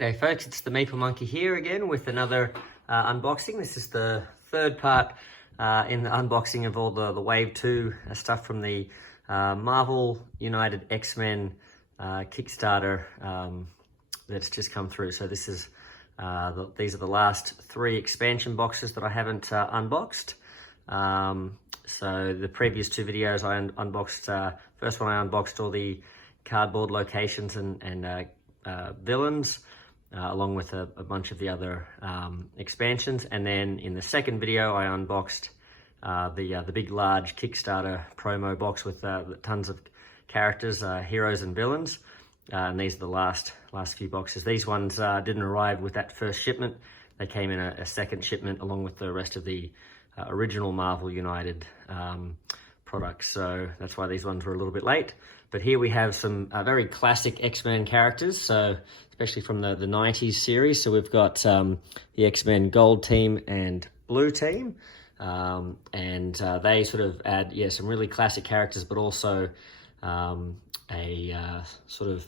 G'day folks, it's the Maple Monkey here again with another unboxing. This is the third part in the unboxing of all the Wave 2 stuff from the Marvel United X-Men Kickstarter that's just come through. So this is these are the last 3 expansion boxes that I haven't unboxed. So the previous 2 videos I unboxed, first one I unboxed all the cardboard locations and villains, along with a bunch of the other expansions. And then in the second video, I unboxed the big, large Kickstarter promo box with tons of characters, heroes and villains. And these are the last few boxes. These ones didn't arrive with that first shipment. They came in a second shipment along with the rest of the original Marvel United products. So that's why these ones were a little bit late. But here we have some very classic X-Men characters, so especially from the 90s series. So we've got the X-Men Gold Team and Blue Team. And they sort of add, some really classic characters, but also a sort of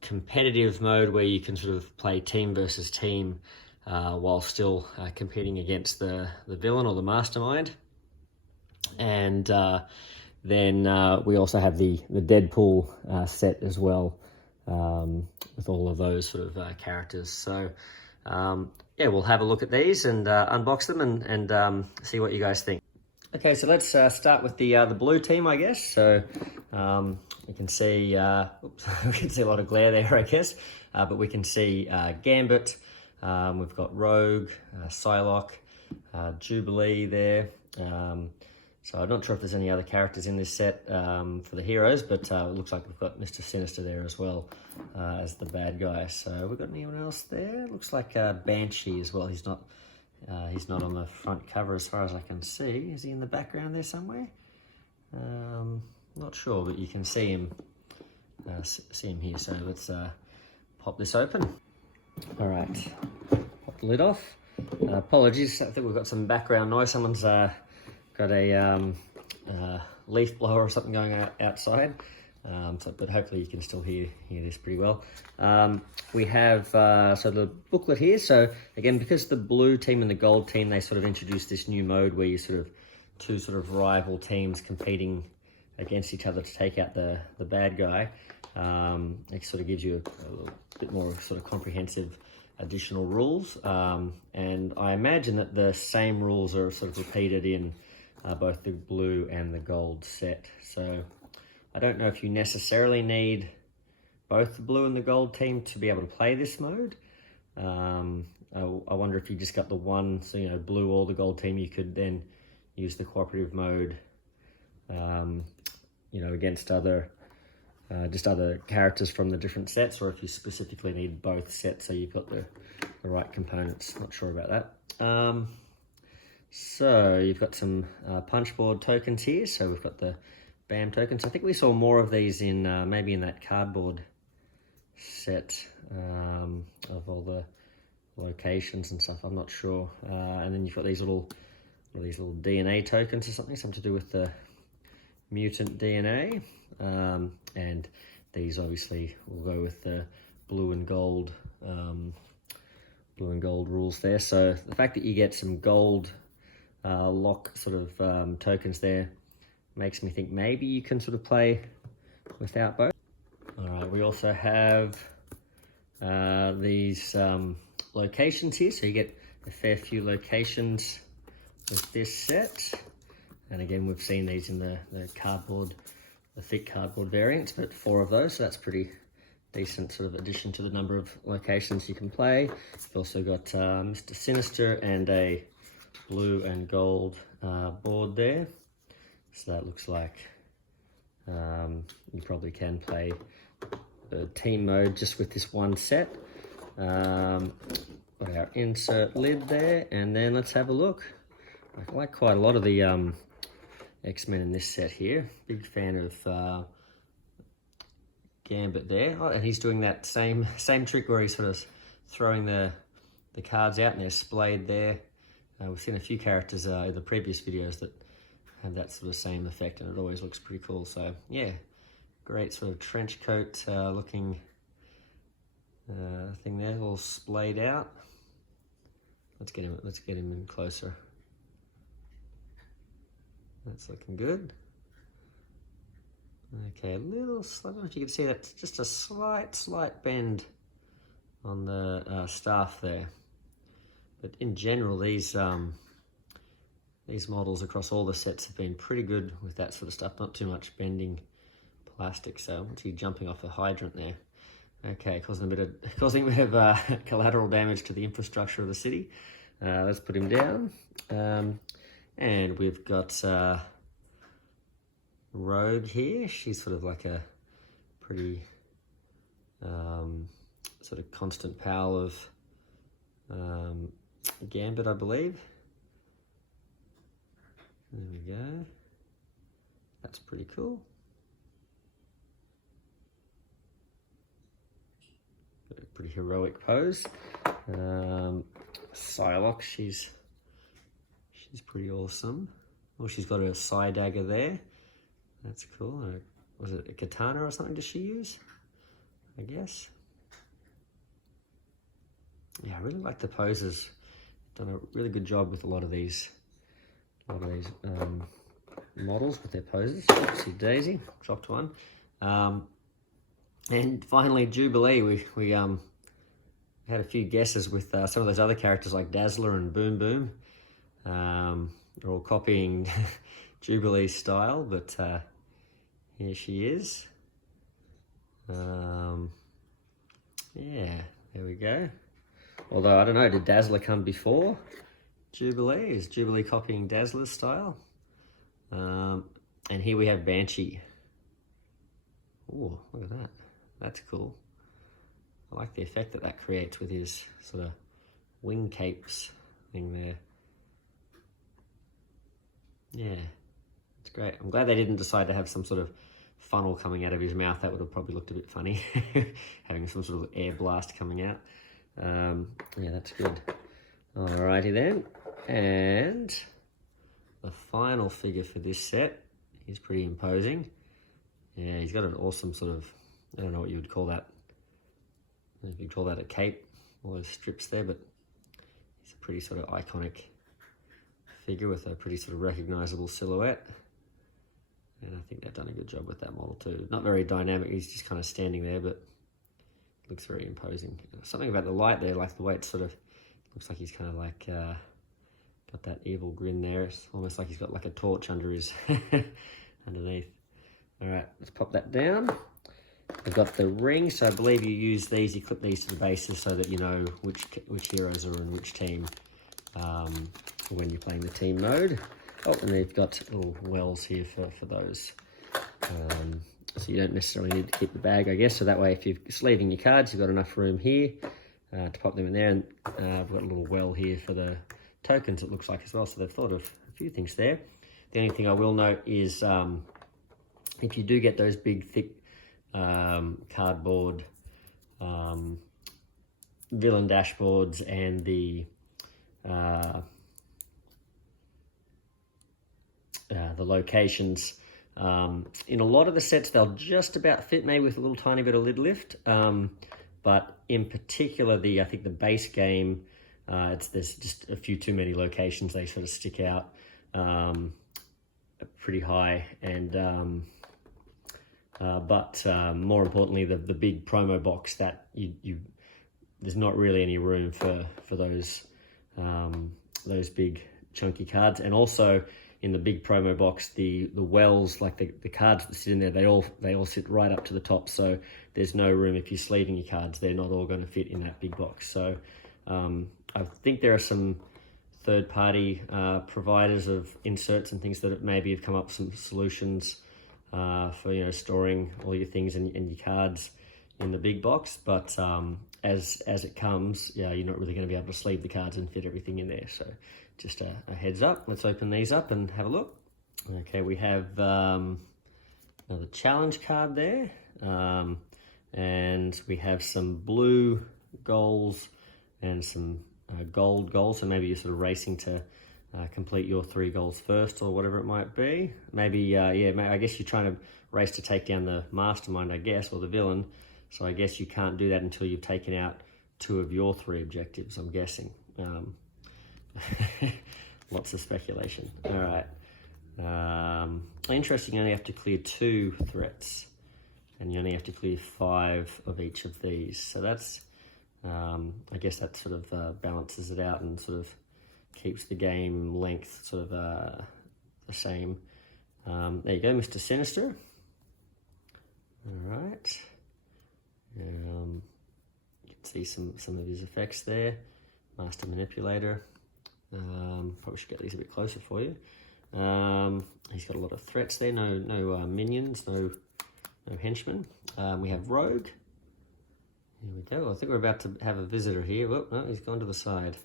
competitive mode where you can sort of play team versus team while still competing against the villain or the mastermind. And then we also have the Deadpool set as well, with all of those sort of characters. So we'll have a look at these and unbox them and see what you guys think. Okay, so let's start with the Blue Team, I guess. So we can see we can see a lot of glare there, I guess, but we can see Gambit. We've got Rogue, Psylocke, Jubilee there. So I'm not sure if there's any other characters in this set for the heroes, but it looks like we've got Mr. Sinister there as well as the bad guy. So we've got anyone else there? Looks like Banshee as well. He's not on the front cover as far as I can see. Is he in the background there somewhere? Not sure, but you can see him here. So let's pop this open. All right, pop the lid off. Apologies, I think we've got some background noise. Someone's got a leaf blower or something going outside, but hopefully you can still hear this pretty well. We have so the booklet here. So again, because the Blue Team and the Gold Team, they sort of introduced this new mode where you sort of two sort of rival teams competing against each other to take out the bad guy. It sort of gives you a bit more sort of comprehensive additional rules, and I imagine that the same rules are sort of repeated in both the blue and the gold set. So I don't know if you necessarily need both the blue and the gold team to be able to play this mode. I wonder if you just got the one, so blue or the gold team, you could then use the cooperative mode against other characters from the different sets, or if you specifically need both sets so you've got the right components. Not sure about that. So you've got some punchboard tokens here. So we've got the BAM tokens. I think we saw more of these in maybe in that cardboard set of all the locations and stuff. I'm not sure. And then you've got these little DNA tokens or something to do with the mutant DNA. And these obviously will go with the blue and gold rules there. So the fact that you get some gold lock sort of tokens there makes me think maybe you can sort of play without both. All right, we also have these locations here, so you get a fair few locations with this set. And again, we've seen these in the cardboard, the thick cardboard variants, but 4 of those, so that's pretty decent sort of addition to the number of locations you can play. You've also got Mr. Sinister and a blue and gold board there. So that looks like you probably can play the team mode just with this one set. Got our insert lid there, and then let's have a look. I like quite a lot of the X-Men in this set here. Big fan of Gambit there. Oh, and he's doing that same trick where he's sort of throwing the cards out and they're splayed there. We've seen a few characters in the previous videos that have that sort of same effect, and it always looks pretty cool. So yeah, great sort of trench coat looking thing there, all splayed out. Let's get him in closer. That's looking good. Okay, a little, I don't know if you can see that, just a slight bend on the staff there. But in general, these models across all the sets have been pretty good with that sort of stuff. Not too much bending plastic. So I'm actually jumping off a hydrant there. Okay, causing a bit of collateral damage to the infrastructure of the city. Let's put him down. And we've got Rogue here. She's sort of like a pretty sort of constant pal of Gambit, I believe. There we go. That's pretty cool. Got a pretty heroic pose. Psylocke, she's pretty awesome. Well, she's got a side dagger there. That's cool. Was it a katana or something does she use? I guess. Yeah, I really like the poses. Done a really good job with a lot of these models with their poses. See Daisy, dropped one. And finally Jubilee, we had a few guesses with some of those other characters like Dazzler and Boom Boom. They're all copying Jubilee's style, but here she is. Yeah, there we go. Although, I don't know, did Dazzler come before Jubilee? Is Jubilee copying Dazzler's style? And here we have Banshee. Oh, look at that. That's cool. I like the effect that creates with his sort of wing capes thing there. Yeah, it's great. I'm glad they didn't decide to have some sort of funnel coming out of his mouth. That would have probably looked a bit funny, having some sort of air blast coming out. Yeah, that's good. Alrighty then. And the final figure for this set, he's pretty imposing. Yeah, he's got an awesome sort of, I don't know what you would call that. I don't know if you'd call that a cape, all those strips there, but he's a pretty sort of iconic figure with a pretty sort of recognizable silhouette. And I think they've done a good job with that model too. Not very dynamic, he's just kind of standing there, but looks very imposing. Something about the light there, like the way it sort of looks like he's kind of like got that evil grin there. It's almost like he's got like a torch under his underneath. All right, let's pop that down. I've got the ring, so I believe you use these, you clip these to the bases so that you know which heroes are in which team when you're playing the team mode. Oh, and they've got little wells here for those. So you don't necessarily need to keep the bag, I guess. So that way, if you're sleeving your cards, you've got enough room here to pop them in there. And I've got a little well here for the tokens, it looks like, as well. So they've thought of a few things there. The only thing I will note is if you do get those big, thick cardboard villain dashboards and the locations, in a lot of the sets, they'll just about fit, maybe with a little tiny bit of lid lift. But in particular, I think the base game, there's just a few too many locations. They sort of stick out pretty high, and but more importantly, the big promo box that there's not really any room for those big chunky cards. And also in the big promo box, the wells, like the cards that sit in there, they all sit right up to the top. So there's no room if you're sleeving your cards. They're not all going to fit in that big box. So I think there are some third-party providers of inserts and things that maybe have come up with some solutions for storing all your things and your cards in the big box. But as it comes, yeah, you're not really going to be able to sleeve the cards and fit everything in there. So just a heads up. Let's open these up and have a look. Okay, we have another challenge card there, and we have some blue goals and some gold goals. So maybe you're sort of racing to complete your 3 goals first, or whatever it might be. Maybe, I guess you're trying to race to take down the mastermind, I guess, or the villain. So I guess you can't do that until you've taken out 2 of your 3 objectives, I'm guessing. Lots of speculation. All right. Interesting, you only have to clear 2 threats, and you only have to clear 5 of each of these. So that's, I guess that sort of balances it out and sort of keeps the game length sort of the same. There you go, Mr. Sinister. All right. You can see some of his effects there. Master Manipulator. Probably should get these a bit closer for you. He's got a lot of threats there. No minions. No henchmen. We have Rogue. Here we go. I think we're about to have a visitor here. Oh, no, he's gone to the side.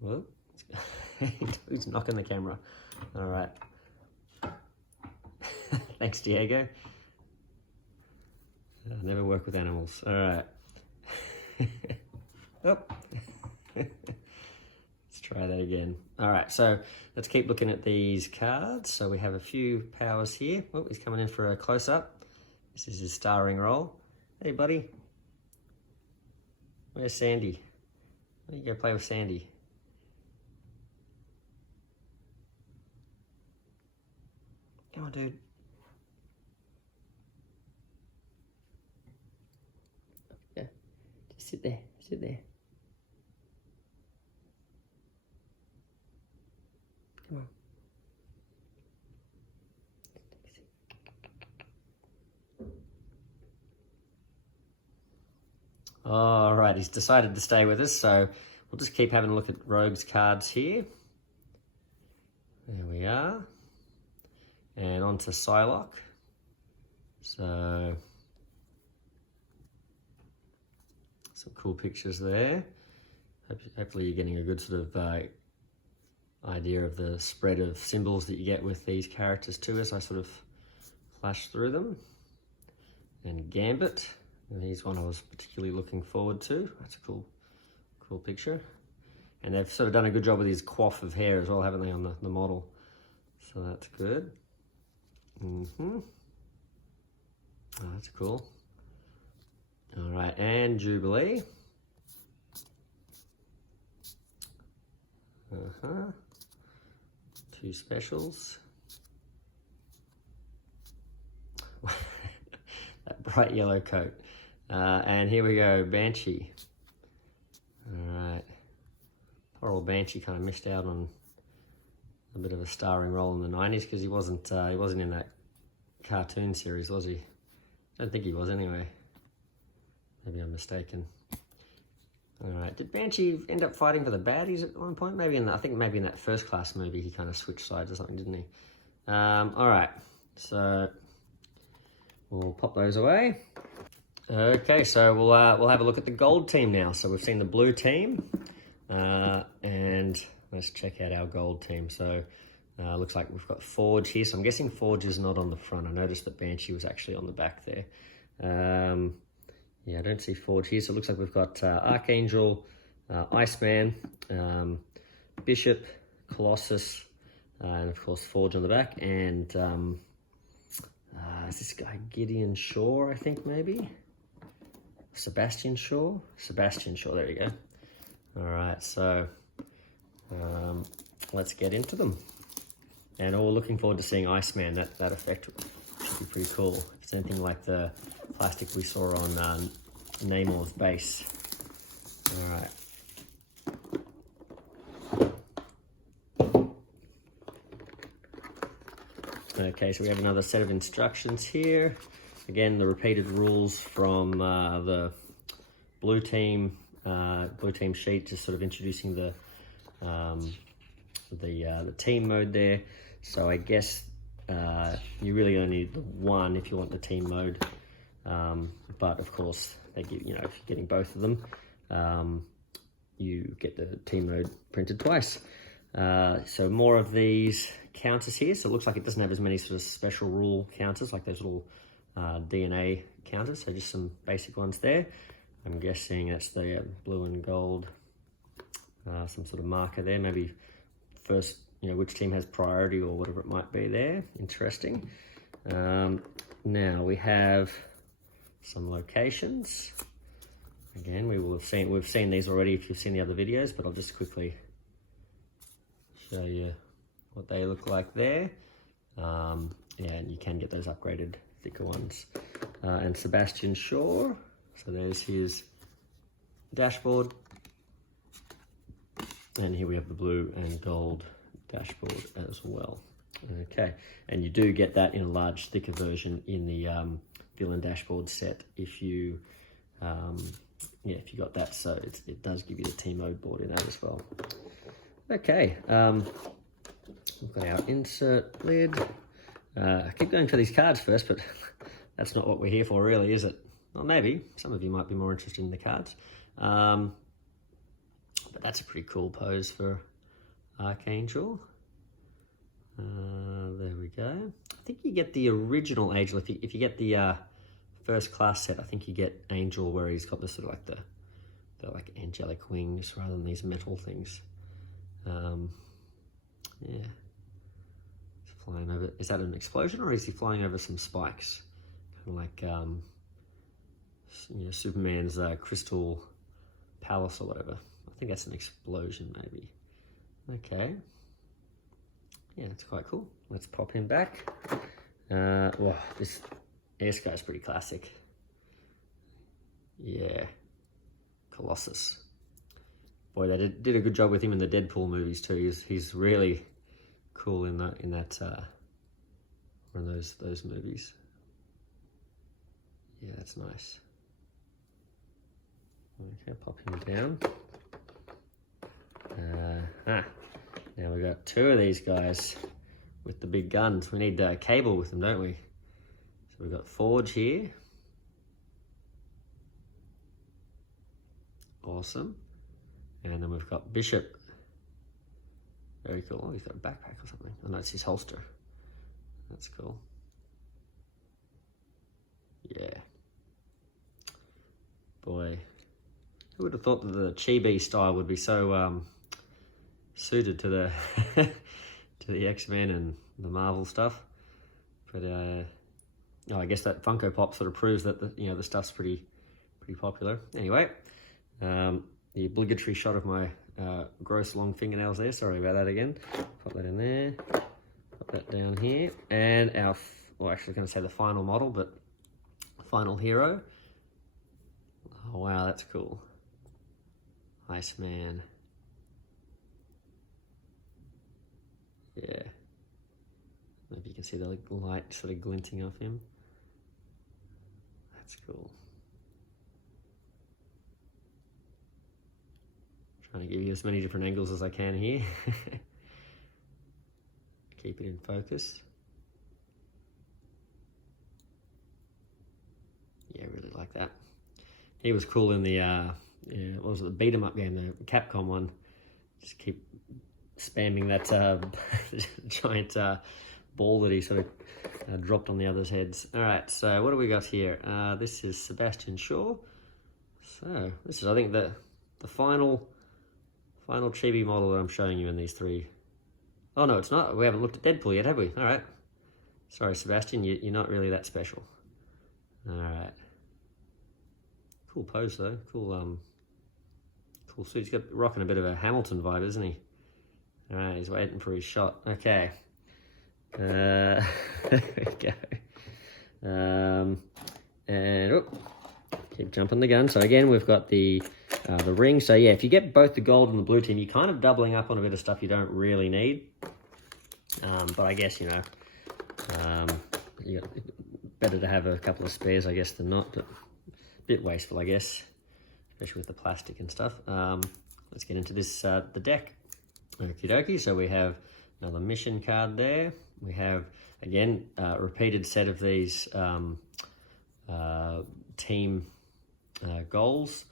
Well, he's knocking the camera. All right. Thanks, Diego. I never work with animals. All right. Oh. Let's try that again. All right, so let's keep looking at these cards. So we have a few powers here. Oh, he's coming in for a close-up. This is his starring role. Hey, buddy. Where's Sandy? Why don't you go play with Sandy? Come on, dude. Yeah, just sit there, sit there. Come on. All right, he's decided to stay with us, so we'll just keep having a look at Rogue's cards here. There we are. And on to Psylocke. So, some cool pictures there. Hopefully you're getting a good sort of idea of the spread of symbols that you get with these characters too, as I sort of flash through them. And Gambit. And here's one I was particularly looking forward to. That's a cool picture. And they've sort of done a good job with his coif of hair as well, haven't they, on the model? So that's good. Oh, that's cool. All right, and Jubilee. Two specials. That bright yellow coat. And here we go, Banshee. All right. Poor old Banshee kind of missed out on a bit of a starring role in the 90s because he wasn't in that cartoon series, was he? I don't think he was anyway. Maybe I'm mistaken. All right. Did Banshee end up fighting for the baddies at one point? Maybe I think maybe in that First Class movie he kind of switched sides or something, didn't he? All right. So we'll pop those away. Okay, so we'll have a look at the gold team now. So we've seen the blue team, and let's check out our gold team. So looks like we've got Forge here. So I'm guessing Forge is not on the front. I noticed that Banshee was actually on the back there. Yeah, I don't see Forge here. So it looks like we've got Archangel, Iceman, Bishop, Colossus, and of course Forge on the back. And is this guy Gideon Shaw, I think, maybe? Sebastian Shaw? Sebastian Shaw, there we go. All right, so let's get into them. And we're looking forward to seeing Iceman. That effect should be pretty cool. If it's anything like the plastic we saw on Namor's base. All right. Okay, so we have another set of instructions here. Again, the repeated rules from the blue team sheet, just sort of introducing the team mode there. So I guess you really only need the one if you want the team mode. But of course, they give, if you're getting both of them, you get the team mode printed twice. So more of these counters here. So it looks like it doesn't have as many sort of special rule counters like those little DNA counters. So just some basic ones there. I'm guessing that's the blue and gold, some sort of marker there. Maybe first, which team has priority or whatever it might be there. Interesting. Now we have some locations. Again, we will we've seen these already if you've seen the other videos, but I'll just quickly show you what they look like there. Yeah, and you can get those upgraded thicker ones. And Sebastian Shaw, so there's his dashboard. And here we have the blue and gold dashboard as well. Okay, and you do get that in a large, thicker version in the villain dashboard set if you, yeah, if you got that. So it does give you the team mode board in that as well. Okay, we've got our insert lid. I keep going for these cards first, but that's not what we're here for, really, is it? Well, maybe some of you might be more interested in the cards. But that's a pretty cool pose for Archangel. There we go. I think you get the original Angel. If you get the first class set, I think you get Angel where he's got the sort of like the like angelic wings rather than these metal things. Yeah. He's flying over. Is that an explosion or is he flying over some spikes? Kind of like you know, Superman's Crystal Palace or whatever. I think that's an explosion, maybe. Okay. Yeah, it's quite cool. Let's pop him back. Well, this Air Sky's pretty classic. Yeah. Colossus. Boy, they did a good job with him in the Deadpool movies too. He's really cool in that one of those movies. Yeah, that's nice. Okay, pop him down. Now we've got two of these guys with the big guns. We need Cable with them, don't we? So we've got Forge here. Awesome. And then we've got Bishop. Very cool. Oh, he's got a backpack or something. Oh, no, it's his holster. That's cool. Yeah. Boy. Who would have thought that the chibi style would be so suited to the to the X-Men and the Marvel stuff? But oh, I guess that Funko Pop sort of proves that the stuff's pretty popular. Anyway, the obligatory shot of my gross long fingernails there. Sorry about that again. Pop that in there. Pop that down here. And our, well, actually going to say the final model, but final hero. Oh wow, that's cool. Iceman. Yeah. Maybe you can see the light sort of glinting off him. That's cool. Trying to give you as many different angles as I can here. Keep it in focus. Yeah, really like that. He was cool in the what was it, the beat 'em up game, the Capcom one. Just keep spamming that giant ball that he sort of dropped on the others' heads. All right, so what do we got here? This is Sebastian Shaw. So this is, I think, the final chibi model that I'm showing you in these three. Oh no, it's not. We haven't looked at Deadpool yet, have we? All right. Sorry, Sebastian, you're not really that special. All right. Cool pose though. Cool suit. He's got rocking a bit of a Hamilton vibe, isn't he? All right, he's waiting for his shot. Okay. There we go. And keep jumping the gun. So again, we've got the ring. So yeah, if you get both the gold and the blue team, you're kind of doubling up on a bit of stuff you don't really need. But I guess, you got better to have a couple of spares, I guess, than not. But a bit wasteful, I guess, especially with the plastic and stuff. Let's get into this, the deck. Okie dokie. So we have another mission card there. We have, again, a repeated set of these team goals,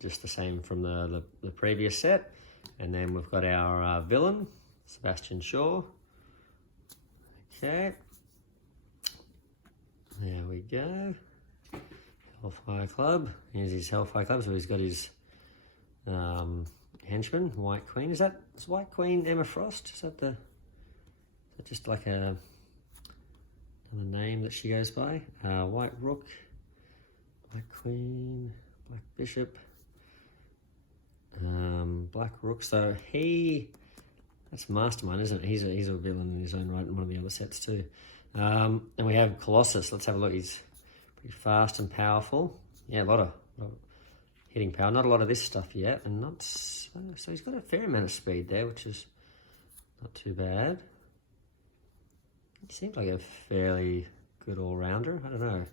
just the same from the previous set. And then we've got our villain, Sebastian Shaw. Okay. There we go. Hellfire Club. Here's his Hellfire Club. So he's got his henchman, White Queen. Is White Queen Emma Frost? Is that just like another name that she goes by? White Rook, White Queen, Black Bishop. Black Rook. So that's Mastermind, isn't it? He's a villain in his own right in one of the other sets too. And we have Colossus. Let's have a look. He's pretty fast and powerful. Yeah, a lot of hitting power. Not a lot of this stuff yet, and not so he's got a fair amount of speed there, which is not too bad. He seems like a fairly good all-rounder. I don't know.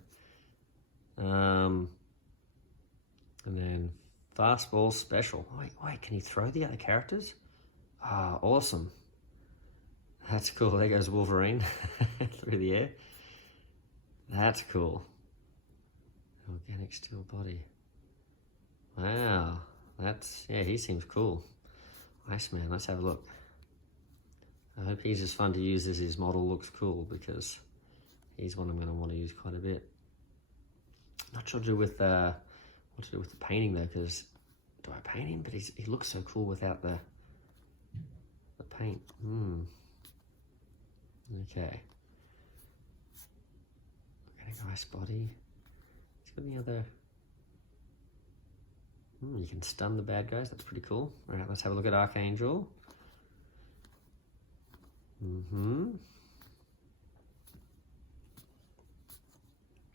And then fastball special. Wait, can he throw the other characters? Ah, awesome. That's cool. There goes Wolverine through the air. That's cool. Organic steel body. Wow. Yeah, he seems cool. Iceman, let's have a look. I hope he's as fun to use as his model looks cool, because he's one I'm going to want to use quite a bit. Not sure what to do with the painting though, because do I paint him? But he looks so cool without the paint. Okay. Organic ice body. He's got any other? You can stun the bad guys. That's pretty cool. All right, let's have a look at Archangel.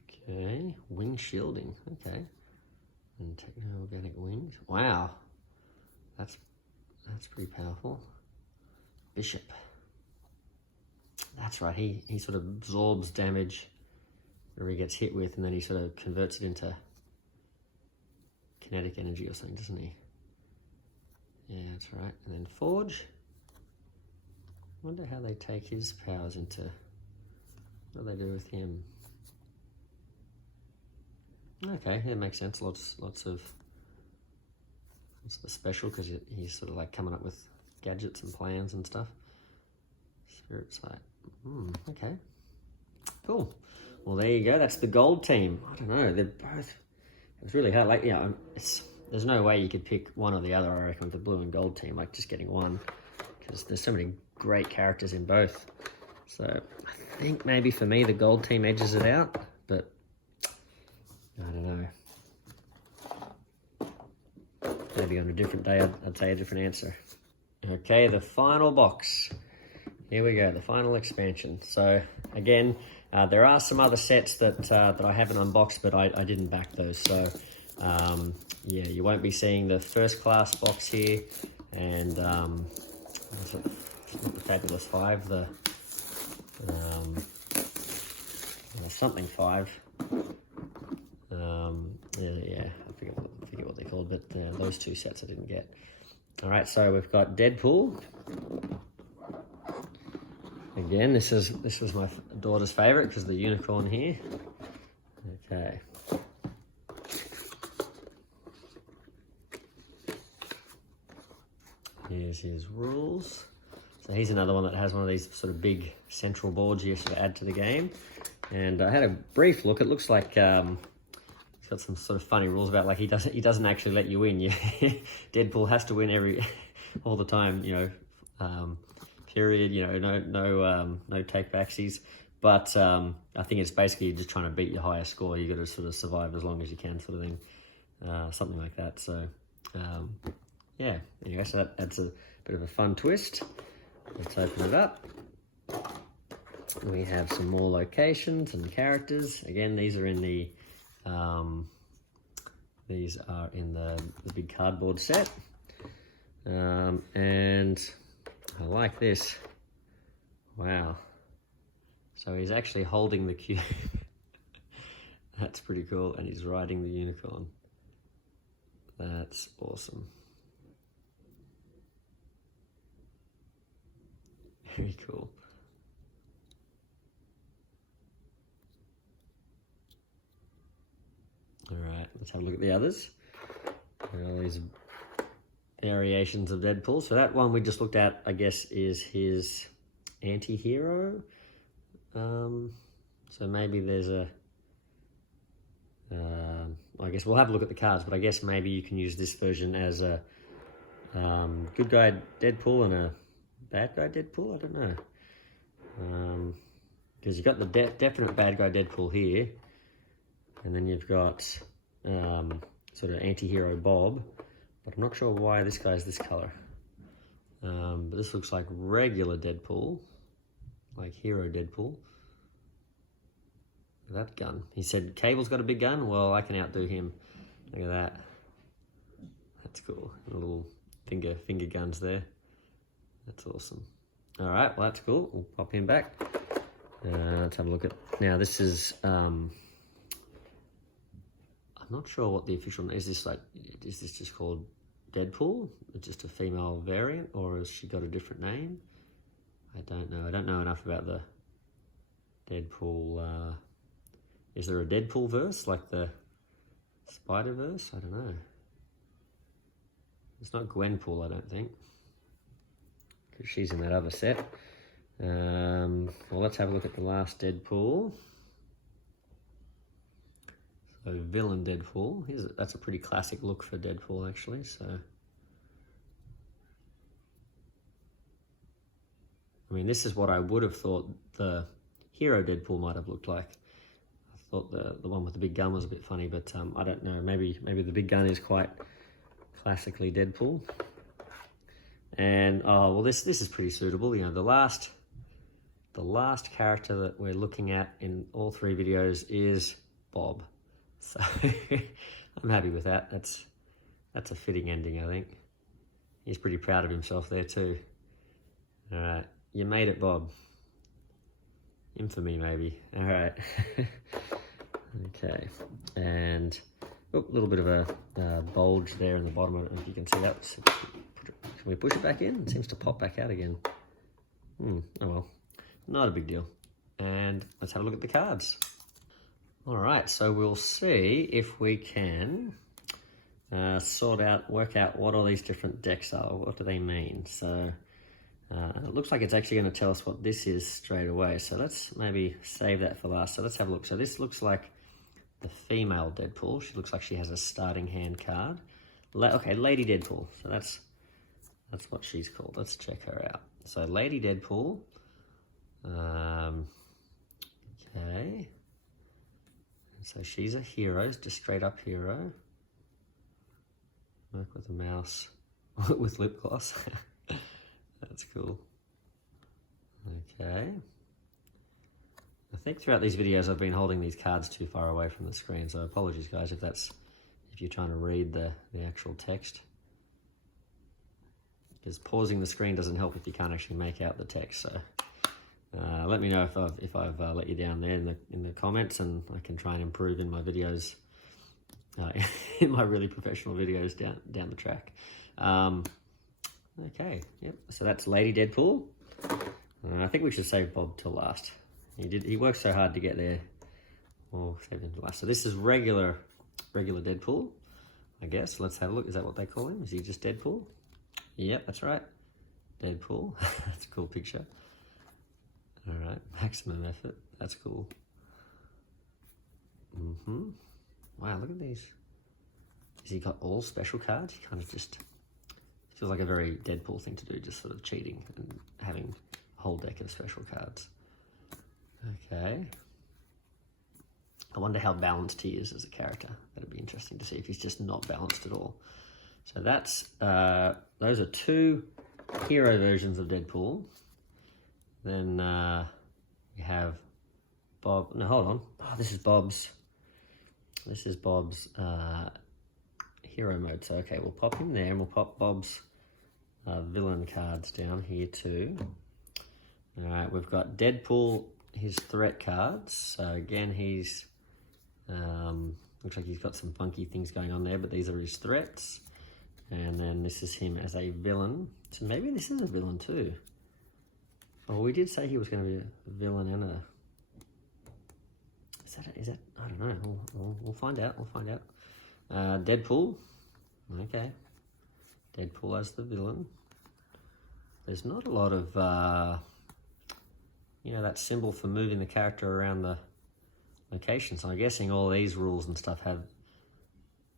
Okay, wing shielding. Okay, and techno-organic wings. Wow, that's pretty powerful. Bishop. That's right. He sort of absorbs damage whatever he gets hit with, and then he sort of converts it into kinetic energy or something, doesn't he? Yeah, that's right. And then Forge. I wonder how they take his powers into. What do they do with him? Okay, yeah, makes sense. Lots of the special, because he's sort of like coming up with gadgets and plans and stuff. Spirit Sight. Okay, cool. Well, there you go. That's the gold team. I don't know. They're both. It's really hard. Like, yeah, there's no way you could pick one or the other. I reckon with the blue and gold team, like just getting one, because there's so many great characters in both. So I think maybe for me the gold team edges it out, but I don't know. Maybe on a different day I'd say a different answer. Okay, the final box. Here we go, the final expansion. So again, there are some other sets that I haven't unboxed, but I didn't back those. So yeah, you won't be seeing the First Class box here, and what's it? Not the Fabulous Five, the something 5. Yeah, I forget what they're called, but those two sets I didn't get. All right, so we've got Deadpool. Again, this was my daughter's favorite because of the unicorn here. Okay. Here's his rules. So he's another one that has one of these sort of big central boards you sort of add to the game. And I had a brief look. It looks like he's got some sort of funny rules about, like, he doesn't actually let you win. Deadpool has to win all the time. Period. No take backsies. But I think it's basically just trying to beat your highest score. You got to sort of survive as long as you can, sort of thing. Something like that. So yeah. Anyway, so that's a bit of a fun twist. Let's open it up. We have some more locations and characters. Again, these are in the big cardboard set. And I like this. Wow. So he's actually holding the cube. That's pretty cool. And he's riding the unicorn. That's awesome. Very cool. All right, let's have a look at the others. All these variations of Deadpool. So that one we just looked at, I guess, is his anti-hero. So maybe there's I guess we'll have a look at the cards, but I guess maybe you can use this version as a good guy Deadpool and a bad guy Deadpool. I don't know, because you've got the definite bad guy Deadpool here, and then you've got sort of anti-hero Bob, but I'm not sure why this guy's this color. But this looks like regular Deadpool, like Hero Deadpool. That gun. He said, Cable's got a big gun? Well, I can outdo him. Look at that. That's cool. And little finger guns there. That's awesome. All right, well, that's cool. We'll pop him back. Let's have a look at... Now, this is... I'm not sure what the official... Is this just called Deadpool? It's just a female variant? Or has she got a different name? I don't know. I don't know enough about the Deadpool... Is there a Deadpool verse, like the Spider-Verse? I don't know. It's not Gwenpool, I don't think, because she's in that other set. Well, let's have a look at the last Deadpool. So, villain Deadpool. That's a pretty classic look for Deadpool, actually. So, I mean, this is what I would have thought the Hero Deadpool might have looked like. I thought the one with the big gun was a bit funny, but I don't know. Maybe the big gun is quite classically Deadpool. And oh well, this is pretty suitable. You know, the last character that we're looking at in all three videos is Bob. So I'm happy with that. That's a fitting ending, I think. He's pretty proud of himself there too. All right, you made it, Bob. Infamy, maybe. All right. Okay, and a little bit of a bulge there in the bottom. I don't know if you can see that. Can we push it back in? It seems to pop back out again. Oh well, not a big deal. And let's have a look at the cards. All right, so we'll see if we can work out what all these different decks are. What do they mean? So it looks like it's actually going to tell us what this is straight away. So let's maybe save that for last. So let's have a look. So this looks like the female Deadpool. She looks like she has a starting hand card. Okay, Lady Deadpool. So that's what she's called. Let's check her out. So Lady Deadpool. Okay. So she's a hero, just straight up hero. Work with a mouse with lip gloss. That's cool. Okay. I think throughout these videos I've been holding these cards too far away from the screen, so apologies guys if you're trying to read the actual text. Because pausing the screen doesn't help if you can't actually make out the text. So let me know if I've let you down there in the comments, and I can try and improve in my videos, in my really professional videos down the track. Okay, yep. So that's Lady Deadpool. I think we should save Bob till last. He worked so hard to get there. We'll save him till last. So this is regular Deadpool, I guess. Let's have a look. Is that what they call him? Is he just Deadpool? Yep, that's right. Deadpool. That's a cool picture. All right, maximum effort. That's cool. Wow, look at these. Has he got all special cards? He kind of just feels like a very Deadpool thing to do, just sort of cheating and having a whole deck of special cards. Okay. I wonder how balanced he is as a character. That'd be interesting to see if he's just not balanced at all. So that's those are two hero versions of Deadpool. Then you have Bob. No, hold on. Oh, this is Bob's hero mode. So okay, we'll pop him there, and we'll pop Bob's villain cards down here too. All right, we've got Deadpool, his threat cards. So again, he's looks like he's got some funky things going on there, but these are his threats. And then this is him as a villain. So maybe this is a villain too. Oh, we did say he was going to be a villain and a... Is that? I don't know. We'll find out. We'll find out. Deadpool. Okay. Deadpool as the villain. There's not a lot of, that symbol for moving the character around the location. So I'm guessing all these rules and stuff have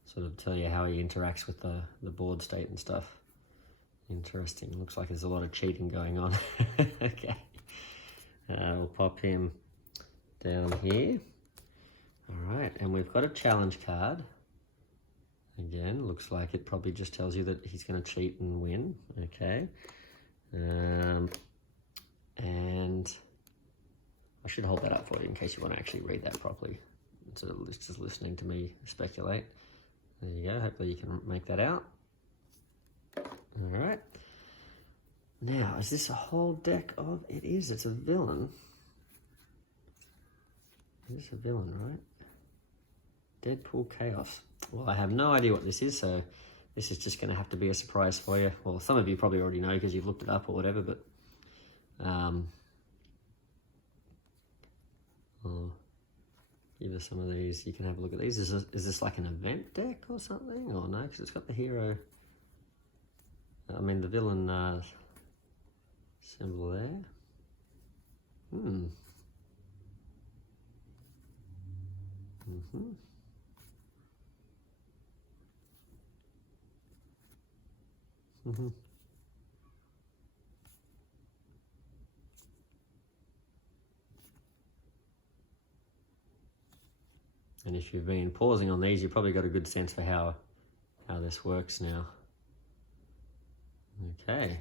sort of tell you how he interacts with the board state and stuff. Interesting. Looks like there's a lot of cheating going on. Okay. We'll pop him down here. All right, and we've got a challenge card. Again, looks like it probably just tells you that he's going to cheat and win. Okay. And I should hold that up for you in case you want to actually read that properly. Instead of just listening to me speculate. There you go. Hopefully you can make that out. All right. Now, is this a whole deck of... It is. It's a villain. Is this a villain, right? Deadpool Chaos. Well, I have no idea what this is, so this is just going to have to be a surprise for you. Well, some of you probably already know because you've looked it up or whatever, but I'll give us some of these. You can have a look at these. Is this like an event deck or something? Or no, because it's got the hero... I mean, the villain symbol there. And if you've been pausing on these, you've probably got a good sense for how this works now. Okay.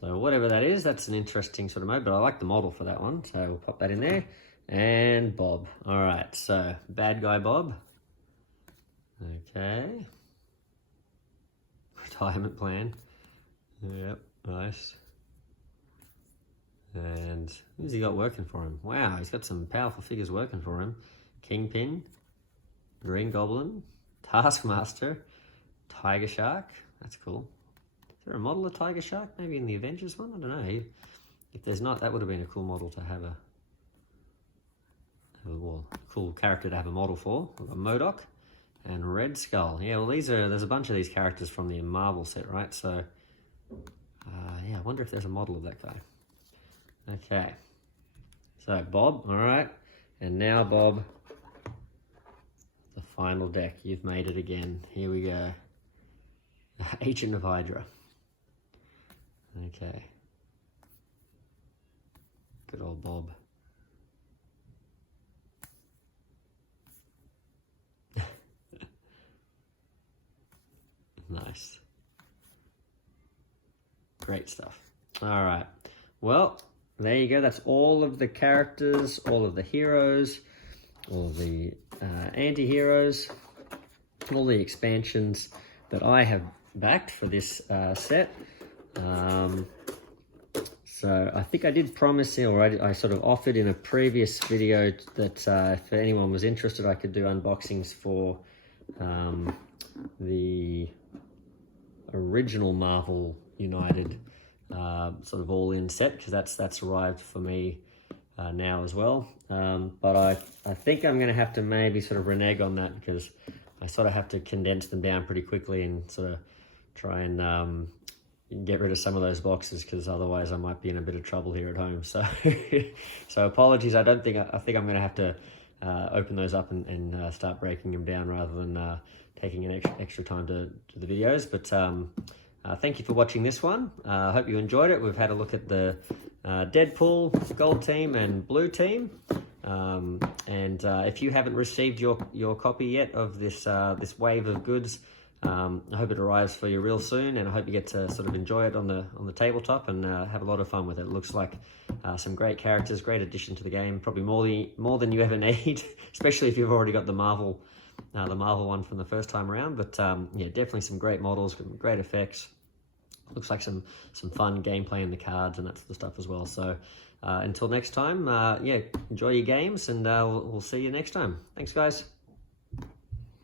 So whatever that is, that's an interesting sort of mode, but I like the model for that one, so we'll pop that in there. And Bob. All right, so bad guy Bob. Okay. Retirement plan. Yep, nice. And who's he got working for him? Wow, he's got some powerful figures working for him. Kingpin, Green Goblin, Taskmaster, Tiger Shark. That's cool. Is there a model of Tiger Shark? Maybe in the Avengers one? I don't know. If there's not, that would have been a cool model to have a cool character to have a model for. We've got MODOK and Red Skull. Yeah, well, there's a bunch of these characters from the Marvel set, right? So, yeah, I wonder if there's a model of that guy. Okay. So, Bob, all right. And now, Bob, the final deck. You've made it again. Here we go. Agent of Hydra. Okay. Good old Bob. Nice. Great stuff. All right. Well, there you go. That's all of the characters, all of the heroes, all of the anti-heroes, all the expansions that I have backed for this set. So I think I did promise, or I sort of offered in a previous video that if anyone was interested, I could do unboxings for the original Marvel United sort of all-in set, because that's arrived for me now as well. But I think I'm going to have to maybe sort of renege on that, because I sort of have to condense them down pretty quickly and sort of try and get rid of some of those boxes, because otherwise I might be in a bit of trouble here at home. So so apologies. I think I'm going to have to open those up and start breaking them down rather than taking an extra time to do the videos. But thank you for watching this one. I hope you enjoyed it. We've had a look at the Deadpool gold team and blue team. And if you haven't received your copy yet of this this wave of goods, I hope it arrives for you real soon, and I hope you get to sort of enjoy it on the tabletop and have a lot of fun with it. It looks like some great characters, great addition to the game, probably more than you ever need, especially if you've already got the Marvel one from the first time around. But yeah, definitely some great models, great effects. Looks like some fun gameplay in the cards and that sort of stuff as well. So until next time, yeah, enjoy your games, and we'll see you next time. Thanks, guys.